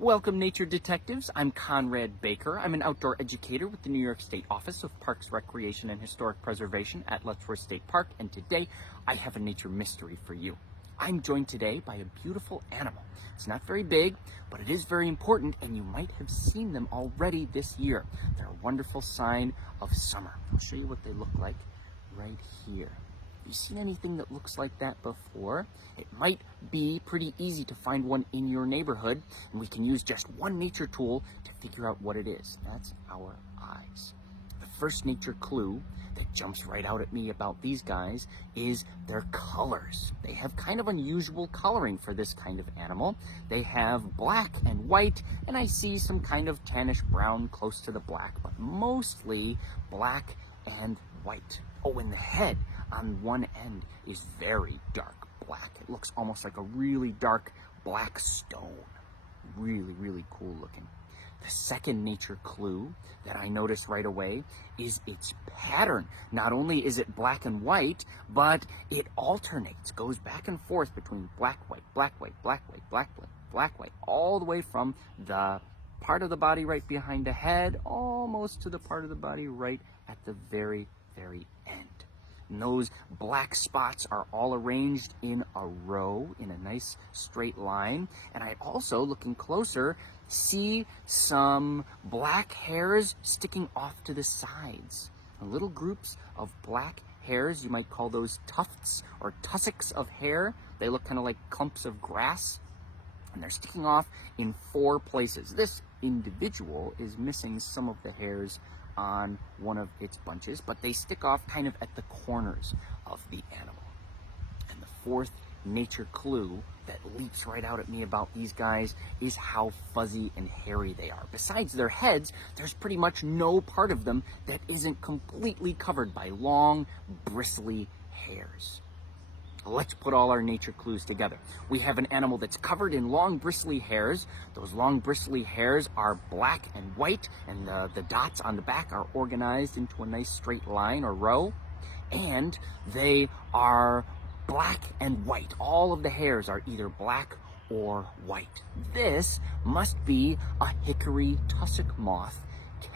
Welcome, nature detectives. I'm Conrad Baker. I'm an outdoor educator with the New York State Office of Parks, Recreation, and Historic Preservation at Letchworth State Park, and today I have a nature mystery for you. I'm joined today by a beautiful animal. It's not very big, but it is very important, and you might have seen them already this year. They're a wonderful sign of summer. I'll show you what they look like right here. Have you seen anything that looks like that before? It might be pretty easy to find one in your neighborhood, and we can use just one nature tool to figure out what it is. That's our eyes. The first nature clue that jumps right out at me about these guys is their colors. They have kind of unusual coloring for this kind of animal. They have black and white, and I see some kind of tannish brown close to the black, but mostly black and white. Oh, and the head on one end is very dark black. It looks almost like a really dark black stone. Really cool looking. The second nature clue that I notice right away is its pattern. Not only is it black and white, but it alternates, goes back and forth between black, white, black, white, black, white, black, white, black, white, all the way from the part of the body right behind the head, almost to the part of the body right at the very end. And those black spots are all arranged in a row in a nice straight line. And I also, looking closer, see some black hairs sticking off to the sides. Little groups of black hairs, you might call those tufts or tussocks of hair. They look kind of like clumps of grass, and they're sticking off in 4 places. This individual is missing some of the hairs on one of its bunches, but they stick off kind of at the corners of the animal. And the fourth nature clue that leaps right out at me about these guys is how fuzzy and hairy they are. Besides their heads, there's pretty much no part of them that isn't completely covered by long, bristly hairs. Let's put all our nature clues together. We have an animal that's covered in long bristly hairs. Those long bristly hairs are black and white, and the dots on the back are organized into a nice straight line or row. And they are black and white. All of the hairs are either black or white. This must be a hickory tussock moth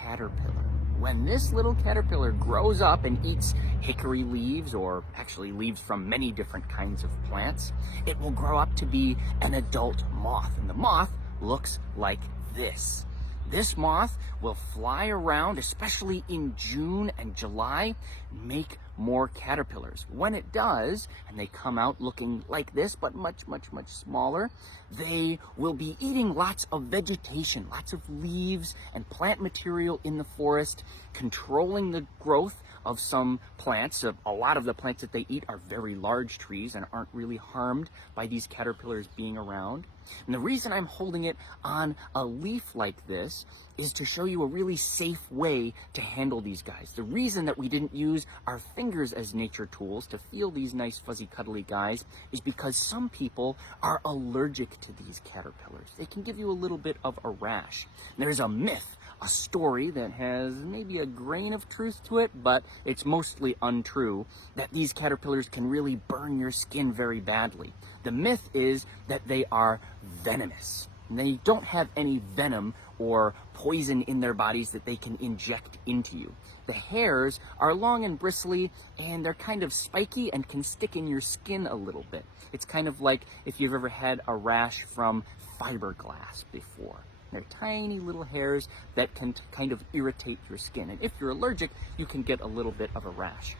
caterpillar. When this little caterpillar grows up and eats hickory leaves, or actually leaves from many different kinds of plants, it will grow up to be an adult moth. And the moth looks like this. This moth will fly around, especially in June and July, make more caterpillars. When it does, and they come out looking like this, but much smaller, they will be eating lots of vegetation, lots of leaves and plant material in the forest, controlling the growth of some plants. A lot of the plants that they eat are very large trees and aren't really harmed by these caterpillars being around. And the reason I'm holding it on a leaf like this is to show you a really safe way to handle these guys. The reason that we didn't use our fingers as nature tools to feel these nice fuzzy cuddly guys is because some people are allergic to these caterpillars. They can give you a little bit of a rash. There's a myth, a story that has maybe a grain of truth to it, but it's mostly untrue, that these caterpillars can really burn your skin very badly. The myth is that they are venomous. They don't have any venom or poison in their bodies that they can inject into you. The hairs are long and bristly, and they're kind of spiky and can stick in your skin a little bit. It's kind of like if you've ever had a rash from fiberglass before. They're tiny little hairs that can kind of irritate your skin. And if you're allergic, you can get a little bit of a rash.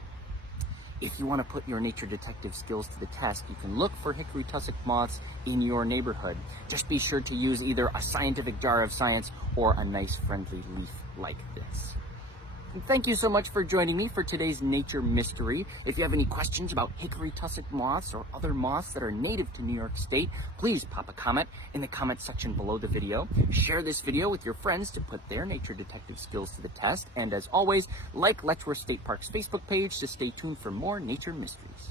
If you want to put your nature detective skills to the test, you can look for hickory tussock moths in your neighborhood. Just be sure to use either a scientific jar of science or a nice friendly leaf like this. And thank you so much for joining me for today's nature mystery. If you have any questions about hickory tussock moths or other moths that are native to New York State, please pop a comment in the comment section below the video. Share this video with your friends to put their nature detective skills to the test. And as always, like Letchworth State Park's Facebook page to stay tuned for more nature mysteries.